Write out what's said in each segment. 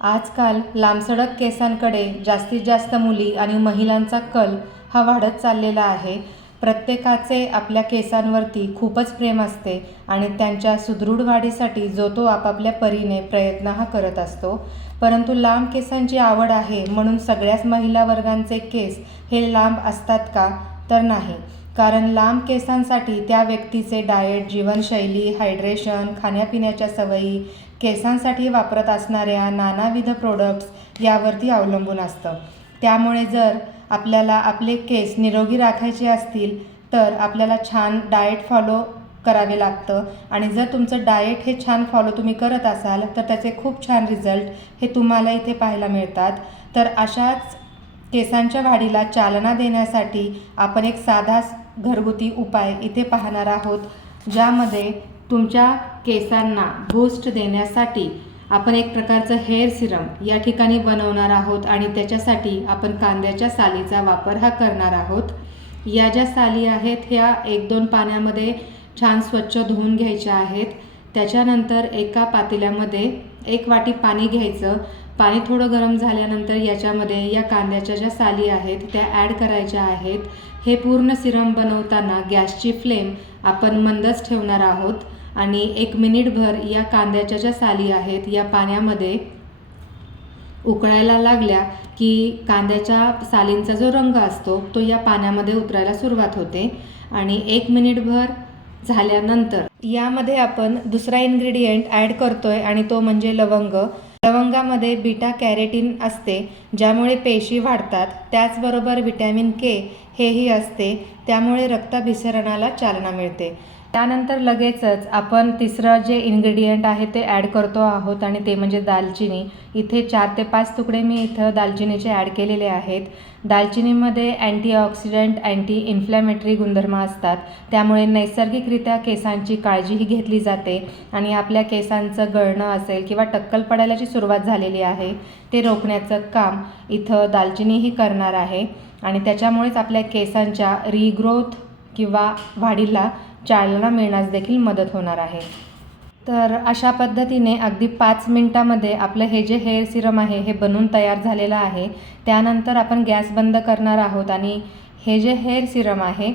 आजकाल लांबसडक केसांकडे जास्तीत जास्त मुली आणि महिलांचा कल हा वाढत चाललेला आहे. प्रत्येकाचे आपल्या केसांवरती खूपच प्रेम असते आणि त्यांच्या सुदृढ वाढीसाठी जो तो आपापल्या परीने प्रयत्न हा करत असतो. परंतु लांब केसांची आवड आहे म्हणून सगळ्याच महिला वर्गांचे केस हे लांब असतात का? तर नाही. कारण लांब केसांसाठी त्या व्यक्तीचे डाएट जीवनशैली हायड्रेशन खाण्यापिण्याच्या सवयी केसांसाठी वापरत असणाऱ्या नानाविध प्रोडक्ट्स यावरती अवलंबून असतं. त्यामुळे जर आपल्याला आपले केस निरोगी राखायचे असतील तर आपल्याला छान डाएट फॉलो करावे लागतं. आणि जर तुमचं डाएट हे छान फॉलो तुम्ही करत असाल तर त्याचे खूप छान रिझल्ट हे तुम्हाला इथे पाहायला मिळतात. तर अशाच केसांच्या वाढीला चालना देण्यासाठी आपण एक साधा घरगुती उपाय इथे पाहणार आहोत ज्यामध्ये तुमच्या केसांना बूस्ट देण्यासाठी आपण एक प्रकारचं हेअर सिरम या ठिकाणी बनवणार आहोत आणि त्याच्यासाठी आपण कांद्याच्या सालीचा वापर हा करणार आहोत. या ज्या साली आहेत ह्या एक दोन पाण्यामध्ये छान स्वच्छ धुवून घ्यायच्या आहेत. त्याच्यानंतर एका पातेल्यामध्ये एक वाटी पाणी घ्यायचं. पाणी थोडं गरम झाल्यानंतर याच्यामध्ये या कांद्याच्या ज्या साली आहेत त्या ॲड करायच्या आहेत. हे पूर्ण सिरम बनवताना गॅसची फ्लेम आपण मंदच ठेवणार आहोत आणि एक मिनिटभर या कांद्याच्या ज्या साली आहेत या पाण्यामध्ये उकळायला लागल्या की कांद्याच्या सालींचा जो रंग असतो तो या पाण्यामध्ये उतरायला सुरुवात होते. आणि एक मिनिटभर झाल्यानंतर यामध्ये आपण दुसरा इन्ग्रेडियंट ॲड करतोय आणि तो म्हणजे लवंग. लवंगामध्ये बीटा कॅरेटीन असते ज्यामुळे पेशी वाढतात. त्याचबरोबर विटॅमिन के हेही असते त्यामुळे रक्ताभिसरणाला चालना मिळते. त्यानंतर लगेचच आपण तिसरं जे इन्ग्रेडियंट आहे ते ॲड करतो आहोत आणि ते म्हणजे दालचिनी. इथे चार ते पाच तुकडे मी इथं दालचिनीचे ॲड केलेले आहेत. दालचिनीमध्ये अँटीऑक्सिडंट अँटी इन्फ्लॅमेटरी गुणधर्म असतात. त्यामुळे नैसर्गिकरित्या केसांची काळजीही घेतली जाते आणि आपल्या केसांचं गळणं असेल किंवा टक्कल पडायलाची सुरुवात झालेली आहे ते रोखण्याचं काम इथं दालचिनीही करणार आहे. आणि त्याच्यामुळेच आपल्या केसांच्या रिग्रोथ किंवा वाढीला चालना मिळण्यास देखील मदत होणार आहे. तर अशा पद्धतीने अगदी पाच मिनटामध्ये आपलं हे जे हेअर सिरम आहे हे बनून तयार झालेलं आहे. त्यानंतर आपण गॅस बंद करणार आहोत आणि हे जे हेअर सिरम आहे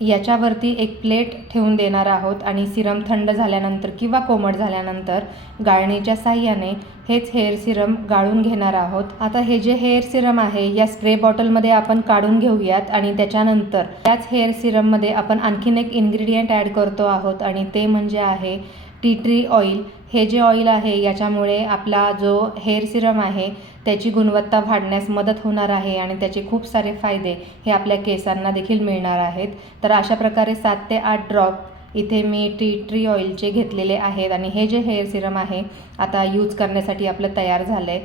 याच्यावरती एक प्लेट ठेवून देणार आहोत आणि सिरम थंड झाल्यानंतर किंवा कोमट झाल्यानंतर गाळणीच्या साह्याने हेच हेअर सिरम गाळून घेणार आहोत. आता हे जे हेअर सिरम आहे या स्प्रे बॉटलमध्ये आपण काढून घेऊयात आणि त्याच्यानंतर त्याच हेअर सिरममध्ये आपण आणखीन एक इन्ग्रेडियंट ॲड करतो आहोत आणि ते म्हणजे आहे टी ट्री ऑइल. हे जे ऑइल आहे याच्यामुळे आपला जो हेअर सिरम आहे त्याची गुणवत्ता वाढण्यास मदत होणार आहे आणि त्याचे खूप सारे फायदे हे आपल्या केसांना देखील मिळणार आहेत. तर अशा प्रकारे सात ते आठ ड्रॉप इथे मी टी ट्री ऑइलचे घेतलेले आहेत आणि हे जे हेअर सिरम आहे आता यूज करण्यासाठी आपलं तयार झालं आहे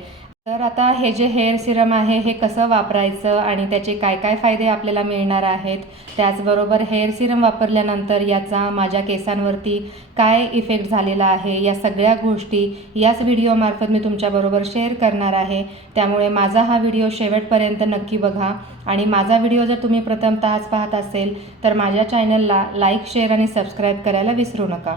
तर आता हे जे हेअर सिरम आहे हे कसं वापरायचं आणि त्याचे काय काय फायदे आपल्याला मिळणार आहेत त्याचबरोबर हेअर सिरम वापरल्यानंतर याचा माझ्या केसांवरती काय इफेक्ट झालेला आहे या सगळ्या गोष्टी याच व्हिडिओमार्फत मी तुमच्याबरोबर शेअर करणार आहे. त्यामुळे माझा हा व्हिडिओ शेवटपर्यंत नक्की बघा आणि माझा व्हिडिओ जर तुम्ही प्रथमतःच पाहत असेल तर माझ्या चॅनलला लाईक शेअर आणि सबस्क्राईब करायला विसरू नका.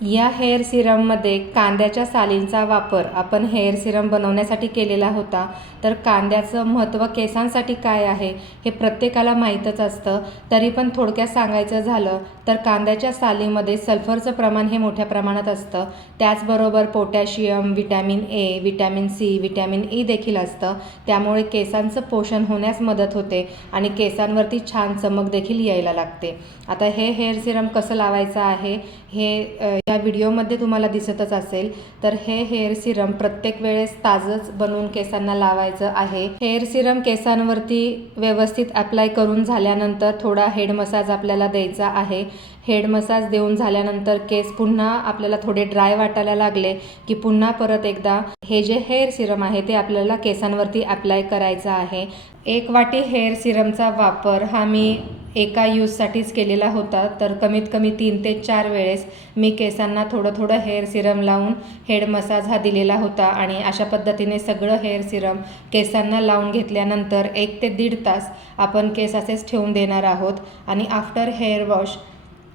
या हेअर सिरममध्ये कांद्याच्या सालींचा वापर आपण हेअर सिरम बनवण्यासाठी केलेला होता. तर कांद्याचं महत्त्व केसांसाठी काय आहे हे प्रत्येकाला माहीतच असतं. तरी पण थोडक्यात सांगायचं झालं तर कांद्याच्या सालीमध्ये सल्फरचं प्रमाण हे मोठ्या प्रमाणात असतं. त्याचबरोबर potassium vitamin A vitamin C vitamin E देखील असतं. त्यामुळे केसांचं पोषण होण्यास मदत होते आणि केसांवरती छान चमक देखील यायला लागते. आता हे हेअर सिरम कसं लावायचं आहे हे या व्हिडिओमध्ये तुम्हाला दिसतच असेल तर हे हेअर सिरम प्रत्येक वेळेस ताजंच बनवून केसांना लावायचं आहे. हेअर सिरम केसांवरती व्यवस्थित अप्लाय करून झाल्यानंतर थोडा हेड मसाज आपल्याला द्यायचा आहे. हेड मसाज देऊन झाल्यानंतर केस पुन्हा आपल्याला थोडे ड्राय वाटायला लागले की पुन्हा परत एकदा हे जे हेअर सिरम आहे ते आपल्याला केसांवरती अप्लाय करायचं आहे. एक वाटी हेअर सिरमचा वापर हा मी एका यूजसाठीच केलेला होता. तर कमीत कमी तीन ते चार वेळेस मी केसांना थोडं थोडं हेअर सिरम लावून हेड मसाज हा दिलेला होता आणि अशा पद्धतीने सगळं हेअर सिरम केसांना लावून घेतल्यानंतर एक ते दीड तास आपण केस असेच ठेवून देणार आहोत. आणि आफ्टर हेअर वॉश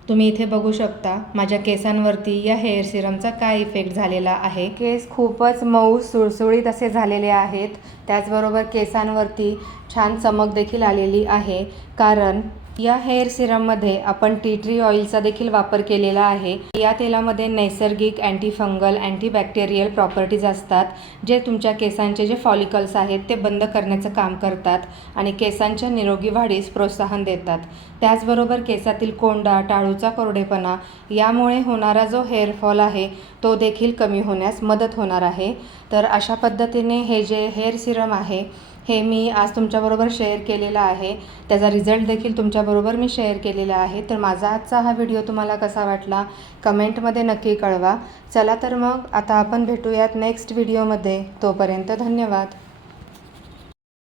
तुम्ही इथे बघू शकता माझ्या केसांवरती या हेअर सिरमचा काय इफेक्ट झालेला आहे. केस खूपच मऊ सुळसुळीत असे झालेले आहेत. त्याचबरोबर केसांवरती छान चमक देखील आलेली आहे. कारण या हेअर सिरममध्ये आपण टी ट्री ऑइलचा देखील वापर केलेला आहे. या तेलामध्ये नैसर्गिक अँटीफंगल अँटीबॅक्टेरियल प्रॉपर्टीज असतात जे तुमच्या केसांचे जे फॉलिकल्स आहेत ते बंद करण्याचं काम करतात आणि केसांच्या निरोगी वाढीस प्रोत्साहन देतात. त्याचबरोबर केसातील कोंडा टाळूचा कोरडेपणा यामुळे होणारा जो हेअरफॉल आहे तो देखील कमी होण्यास मदत होणार आहे. तर अशा पद्धतीने हे जे हेअर सिरम आहे. हे मी आज तुमच्याबरोबर शेअर केलेला आहे. त्याचा रिझल्ट देखील तुमच्याबरोबर मी शेअर केलेला आहे. तर माझा आजचा हा व्हिडिओ तुम्हाला कसा वाटला? कमेंटमध्ये नक्की कळवा. चला तर मग आता आपण भेटूयात नेक्स्ट व्हिडिओमध्ये तोपर्यंत धन्यवाद.